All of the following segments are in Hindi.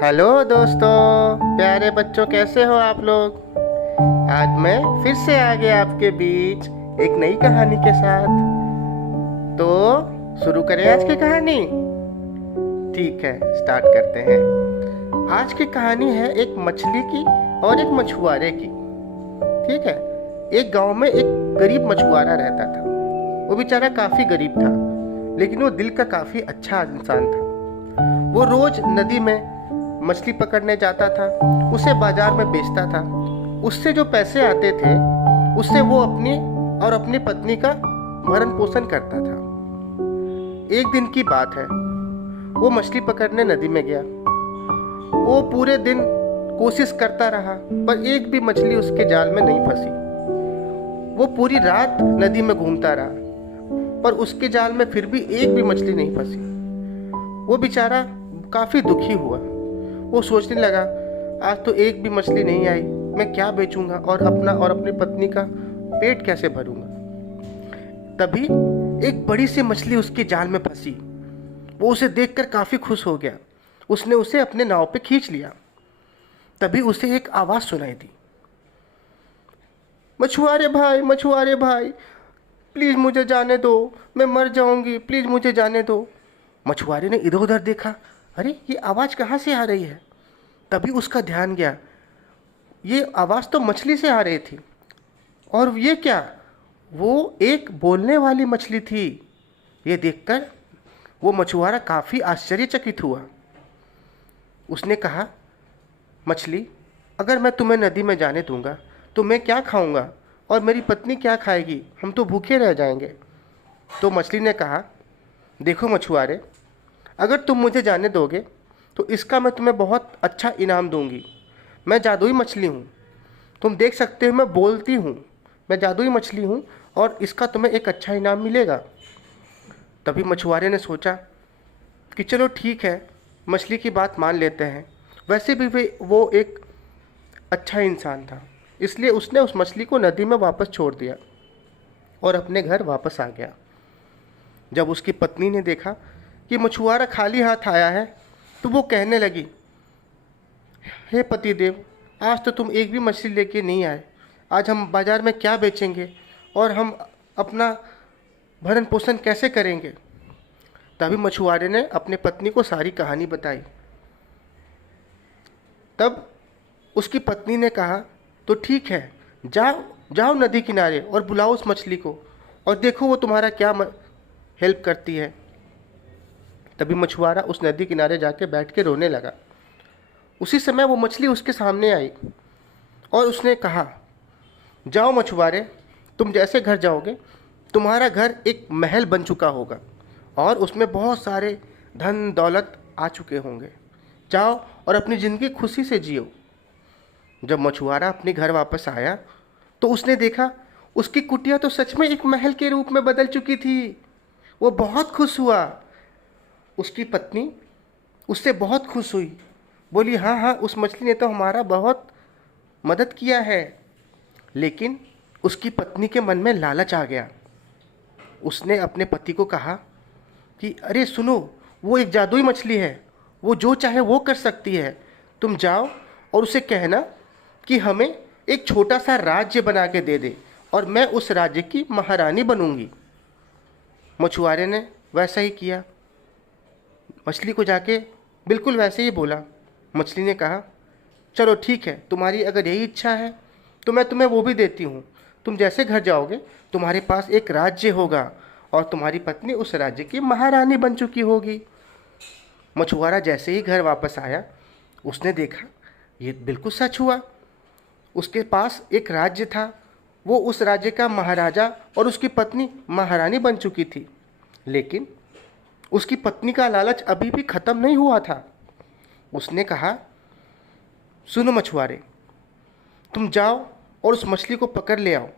हेलो दोस्तों, प्यारे बच्चों, कैसे हो आप लोग। आज मैं फिर से आ गया आपके बीच एक नई कहानी के साथ। तो शुरू करें आज की कहानी। ठीक है, स्टार्ट करते हैं। आज की कहानी है एक मछली की और एक मछुआरे की। ठीक है। एक गांव में एक गरीब मछुआरा रहता था। वो बेचारा काफी गरीब था, लेकिन वो दिल का काफी अच्छा इंसान था। वो रोज नदी में मछली पकड़ने जाता था, उसे बाजार में बेचता था। उससे जो पैसे आते थे उससे वो अपनी पत्नी का भरण पोषण करता था। एक दिन की बात है, वो मछली पकड़ने नदी में गया। वो पूरे दिन कोशिश करता रहा, पर एक भी मछली उसके जाल में नहीं फंसी। वो पूरी रात नदी में घूमता रहा, पर उसके जाल में फिर भी एक भी मछली नहीं फंसी। वो बेचारा काफी दुखी हुआ। वो सोचने लगा, आज तो एक भी मछली नहीं आई, मैं क्या बेचूंगा और अपनी पत्नी का पेट कैसे भरूंगा। तभी एक बड़ी सी मछली उसके जाल में फंसी। वो उसे देखकर काफी खुश हो गया। उसने उसे अपने नाव पे खींच लिया। तभी उसे एक आवाज सुनाई दी, मछुआरे भाई, प्लीज मुझे जाने दो, मैं मर जाऊंगी, प्लीज मुझे जाने दो। मछुआरे ने इधर उधर देखा, अरे ये आवाज कहाँ से आ रही है। तभी उसका ध्यान गया, ये आवाज तो मछली से आ रही थी। और ये क्या, वो एक बोलने वाली मछली थी। ये देखकर वो मछुआरा काफी आश्चर्यचकित हुआ। उसने कहा, मछली, अगर मैं तुम्हें नदी में जाने दूंगा तो मैं क्या खाऊंगा और मेरी पत्नी क्या खाएगी, हम तो भूखे रह जाएंगे। तो मछली ने कहा, देखो मछुआरे, अगर तुम मुझे जाने दोगे तो इसका मैं तुम्हें बहुत अच्छा इनाम दूंगी। मैं जादुई मछली हूँ, तुम देख सकते हो मैं बोलती हूँ। मैं जादुई मछली हूँ और इसका तुम्हें एक अच्छा इनाम मिलेगा। तभी मछुआरे ने सोचा कि चलो ठीक है, मछली की बात मान लेते हैं। वैसे भी वो एक अच्छा इंसान था, इसलिए उसने उस मछली को नदी में वापस छोड़ दिया और अपने घर वापस आ गया। जब उसकी पत्नी ने देखा कि मछुआरा खाली हाथ आया है, तो वो कहने लगी, हे पतिदेव, आज तो तुम एक भी मछली लेके नहीं आए। आज हम बाजार में क्या बेचेंगे और हम अपना भरण पोषण कैसे करेंगे। तभी मछुआरे ने अपने पत्नी को सारी कहानी बताई। तब उसकी पत्नी ने कहा, तो ठीक है, जाओ जाओ नदी किनारे और बुलाओ उस मछली को और देखो वो तुम्हारा क्या हेल्प करती है। तभी मछुआरा उस नदी किनारे जाके बैठ के रोने लगा। उसी समय वो मछली उसके सामने आई और उसने कहा, जाओ मछुआरे, तुम जैसे घर जाओगे तुम्हारा घर एक महल बन चुका होगा और उसमें बहुत सारे धन दौलत आ चुके होंगे। जाओ और अपनी ज़िंदगी खुशी से जियो। जब मछुआरा अपने घर वापस आया तो उसने देखा उसकी कुटिया तो सच में एक महल के रूप में बदल चुकी थी। वो बहुत खुश हुआ। उसकी पत्नी उससे बहुत खुश हुई, बोली, हाँ हाँ, उस मछली ने तो हमारा बहुत मदद किया है। लेकिन उसकी पत्नी के मन में लालच आ गया। उसने अपने पति को कहा कि अरे सुनो, वो एक जादुई मछली है, वो जो चाहे वो कर सकती है। तुम जाओ और उसे कहना कि हमें एक छोटा सा राज्य बना के दे दे और मैं उस राज्य की महारानी बनूंगी। मछुआरे ने वैसा ही किया। मछली को जाके बिल्कुल वैसे ही बोला। मछली ने कहा, चलो ठीक है, तुम्हारी अगर यही इच्छा है तो मैं तुम्हें वो भी देती हूँ। तुम जैसे घर जाओगे तुम्हारे पास एक राज्य होगा और तुम्हारी पत्नी उस राज्य की महारानी बन चुकी होगी। मछुआरा जैसे ही घर वापस आया उसने देखा ये बिल्कुल सच हुआ। उसके पास एक राज्य था, वो उस राज्य का महाराजा और उसकी पत्नी महारानी बन चुकी थी। लेकिन उसकी पत्नी का लालच अभी भी ख़त्म नहीं हुआ था। उसने कहा, सुनो मछुआरे, तुम जाओ और उस मछली को पकड़ ले आओ।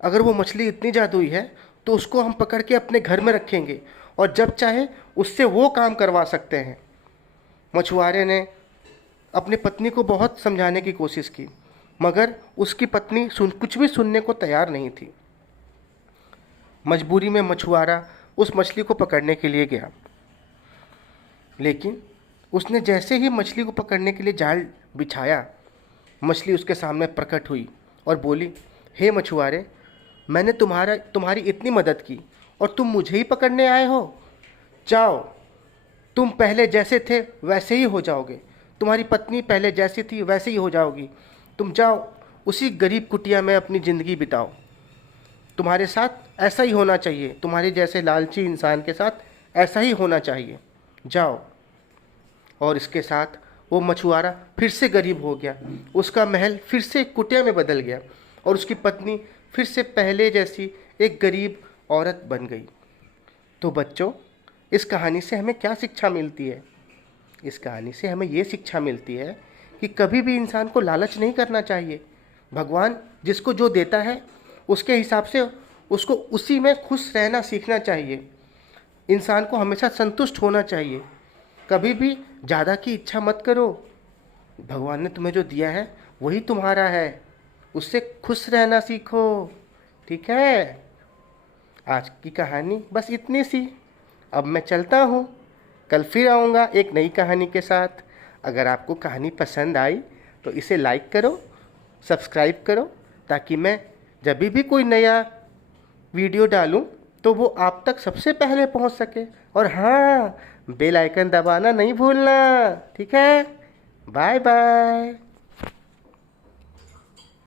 अगर वो मछली इतनी जादुई है तो उसको हम पकड़ के अपने घर में रखेंगे और जब चाहे उससे वो काम करवा सकते हैं। मछुआरे ने अपनी पत्नी को बहुत समझाने की कोशिश की, मगर उसकी पत्नी कुछ भी सुनने को तैयार नहीं थी। मजबूरी में मछुआरा उस मछली को पकड़ने के लिए गया, लेकिन उसने जैसे ही मछली को पकड़ने के लिए जाल बिछाया, मछली उसके सामने प्रकट हुई और बोली, हे मछुआरे, मैंने तुम्हारी इतनी मदद की और तुम मुझे ही पकड़ने आए हो। जाओ, तुम पहले जैसे थे वैसे ही हो जाओगे, तुम्हारी पत्नी पहले जैसी थी वैसे ही हो जाओगी। तुम जाओ, उसी गरीब कुटिया में अपनी ज़िंदगी बिताओ। तुम्हारे साथ ऐसा ही होना चाहिए, तुम्हारे जैसे लालची इंसान के साथ ऐसा ही होना चाहिए। जाओ। और इसके साथ वो मछुआरा फिर से गरीब हो गया, उसका महल फिर से एक कुटिया में बदल गया और उसकी पत्नी फिर से पहले जैसी एक गरीब औरत बन गई। तो बच्चों, इस कहानी से हमें क्या शिक्षा मिलती है? इस कहानी से हमें ये शिक्षा मिलती है कि कभी भी इंसान को लालच नहीं करना चाहिए। भगवान जिसको जो देता है उसके हिसाब से उसको उसी में खुश रहना सीखना चाहिए। इंसान को हमेशा संतुष्ट होना चाहिए। कभी भी ज़्यादा की इच्छा मत करो। भगवान ने तुम्हें जो दिया है वही तुम्हारा है, उससे खुश रहना सीखो। ठीक है? आज की कहानी बस इतनी सी। अब मैं चलता हूँ, कल फिर आऊँगा एक नई कहानी के साथ। अगर आपको कहानी पसंद आई तो इसे लाइक करो, सब्सक्राइब करो, ताकि मैं जब भी कोई नया वीडियो डालूं तो वो आप तक सबसे पहले पहुंच सके। और हाँ, बेल आइकन दबाना नहीं भूलना। ठीक है? Bye bye.